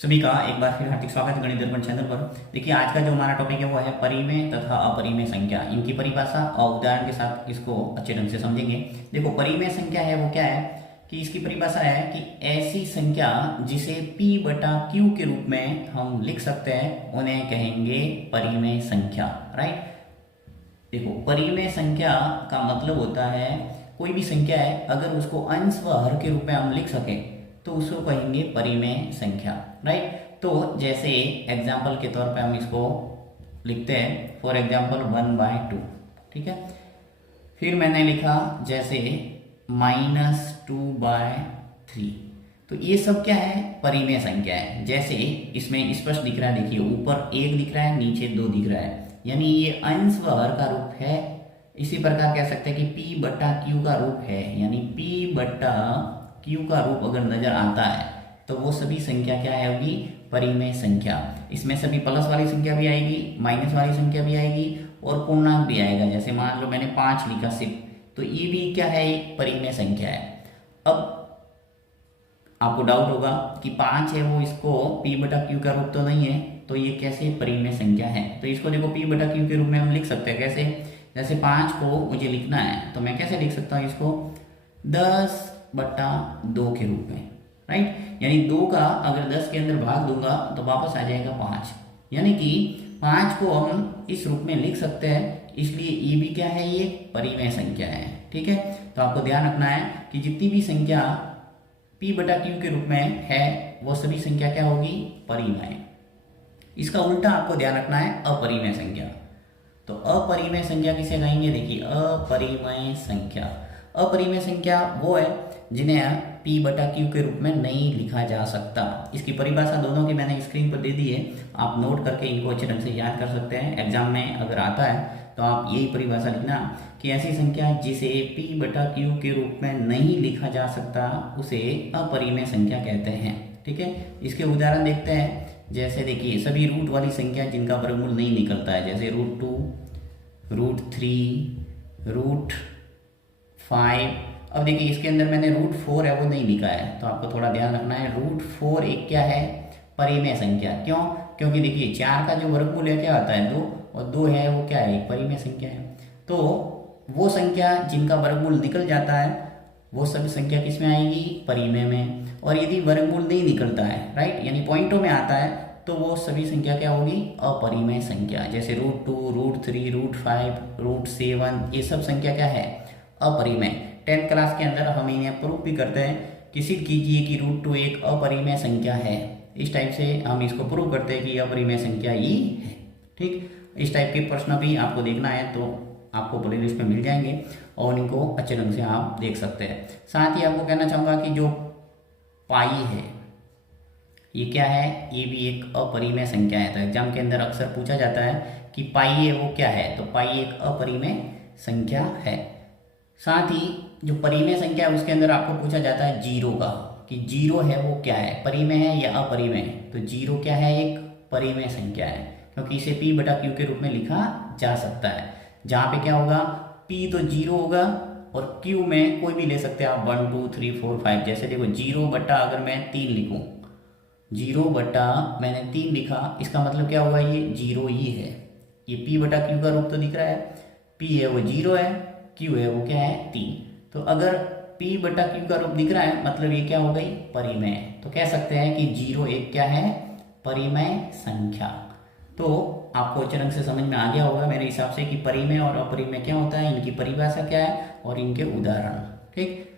सभी का एक बार फिर हार्दिक स्वागत है गणित दर्पण चैनल पर। देखिए आज का जो हमारा टॉपिक है वो है परिमेय तथा अपरिमेय संख्या, इनकी परिभाषा और उदाहरण के साथ इसको अच्छे ढंग से समझेंगे। देखो परिमेय संख्या है वो क्या है कि इसकी परिभाषा है कि ऐसी संख्या जिसे p बटा q के रूप में हम लिख सकते हैं उन्हें कहेंगे परिमेय संख्या। राइट, देखो परिमेय संख्या का मतलब होता है कोई भी संख्या है अगर उसको अंश व हर के रूप में हम लिख सकें तो उसको कहेंगे परिमेय संख्या। राइट, तो जैसे एग्जाम्पल के तौर पे हम इसको लिखते हैं, फॉर एग्जाम्पल 1/2। ठीक है, फिर मैंने लिखा जैसे -2/3। तो ये सब क्या है, परिमेय संख्या है। जैसे इसमें स्पष्ट दिख रहा है, देखिए ऊपर 1 दिख रहा है, नीचे 2 दिख रहा है, यानी ये अंश व हर का रूप है। इसी प्रकार कह सकते हैं कि p बटा q का रूप है, यानी p बटा q का रूप अगर नजर आता है तो वो सभी संख्या क्या है, होगी परिमेय संख्या। इसमें सभी प्लस वाली संख्या भी आएगी, माइनस वाली संख्या भी आएगी और पूर्णांक भी आएगा। जैसे मान लो मैंने 5 लिखा सिर्फ, तो ये भी क्या है, एक परिमेय संख्या है। अब आपको डाउट होगा कि 5 है वो इसको p बटा q का रूप तो नहीं है, तो ये कैसे परिमेय संख्या है। तो इसको देखो p बटा q के रूप में हम लिख सकते हैं। कैसे, जैसे 5 को मुझे लिखना है तो मैं कैसे लिख सकता हूँ इसको 10/2 के रूप में। राइट, यानी 2 का अगर 10 के अंदर भाग दूंगा तो वापस आ जाएगा 5, यानी कि 5 को हम इस रूप में लिख सकते हैं। इसलिए ये भी क्या है, ये परिमेय संख्या है। ठीक है, तो आपको ध्यान रखना है कि जितनी भी संख्या p बटा q के रूप में है वो सभी संख्या क्या होगी, परिमेय। इसका उल्टा आपको ध्यान रखना है, अपरिमेय संख्या। तो अपरिमेय संख्या किसे कहेंगे, देखिए अपरिमेय संख्या, अपरिमेय संख्या वो है जिन्हें p बटा q के रूप में नहीं लिखा जा सकता। इसकी परिभाषा दोनों की मैंने स्क्रीन पर दे दी है, आप नोट करके इनको अच्छे ढंग से याद कर सकते हैं। एग्जाम में अगर आता है तो आप यही परिभाषा लिखना कि ऐसी संख्या जिसे p बटा q के रूप में नहीं लिखा जा सकता उसे अपरिमेय संख्या कहते हैं। ठीक है, इसके उदाहरण देखते हैं। जैसे देखिए सभी रूट वाली संख्या जिनका वर्गमूल नहीं निकलता है, जैसे √2, √3, √5। अब देखिए इसके अंदर मैंने √4 है वो नहीं लिखा है, तो आपको थोड़ा ध्यान रखना है। √4 एक क्या है, परिमेय संख्या। क्यों, क्योंकि देखिए 4 का जो वर्गमूल है क्या आता है 2, और 2 है वो क्या है, एक परिमेय संख्या है। तो वो संख्या जिनका वर्गमूल निकल जाता है वो सभी संख्या किस में आएगी, परिमेय में। और यदि वर्गमूल नहीं निकलता है, राइट, यानी पॉइंटों में आता है, तो वो सभी संख्या क्या होगी, अपरिमेय संख्या। जैसे √2, √3, √5, √7, ये सब संख्या क्या है, अपरिमेय। 10th क्लास के अंदर हम इन्हें प्रूफ भी करते हैं कि सिद्ध कीजिए कि √2 एक अपरिमेय संख्या है। इस टाइप से हम इसको प्रूव करते हैं कि अपरिमेय संख्या ही है। ठीक, इस टाइप के प्रश्न भी आपको देखना है तो आपको प्ले लिस्ट में मिल जाएंगे और इनको अच्छे ढंग से आप देख सकते हैं। साथ ही आपको कहना चाहूँगा कि जो पाई है ये क्या है, ये भी एक अपरिमेय संख्या है। तो एग्जाम के अंदर अक्सर पूछा जाता है कि पाई है वो क्या है, तो पाई एक अपरिमेय संख्या है। साथ ही जो परिमेय संख्या है उसके अंदर आपको पूछा जाता है जीरो का, कि जीरो है वो क्या है, परिमेय है या अपरिमेय। तो जीरो क्या है, एक परिमेय संख्या है, क्योंकि इसे p बटा q के रूप में लिखा जा सकता है। जहाँ पे क्या होगा, p तो 0 होगा और q में कोई भी ले सकते हैं आप, 1 2 3 4 5। जैसे देखो 0 बटा अगर मैं 3 लिखूँ, 0 बटा मैंने 3 लिखा, इसका मतलब क्या होगा, ये 0 ही है। ये p बटा q का रूप तो दिख रहा है, p है वो 0 है, q है वो क्या है 3। तो अगर p बटा q का रूप दिख रहा है मतलब ये क्या हो गई, परिमेय। तो कह सकते हैं कि 0 एक क्या है, परिमेय संख्या। तो आपको अच्छे ढंग से समझ में आ गया होगा मेरे हिसाब से कि परिमेय और अपरिमेय क्या होता है, इनकी परिभाषा क्या है और इनके उदाहरण। ठीक,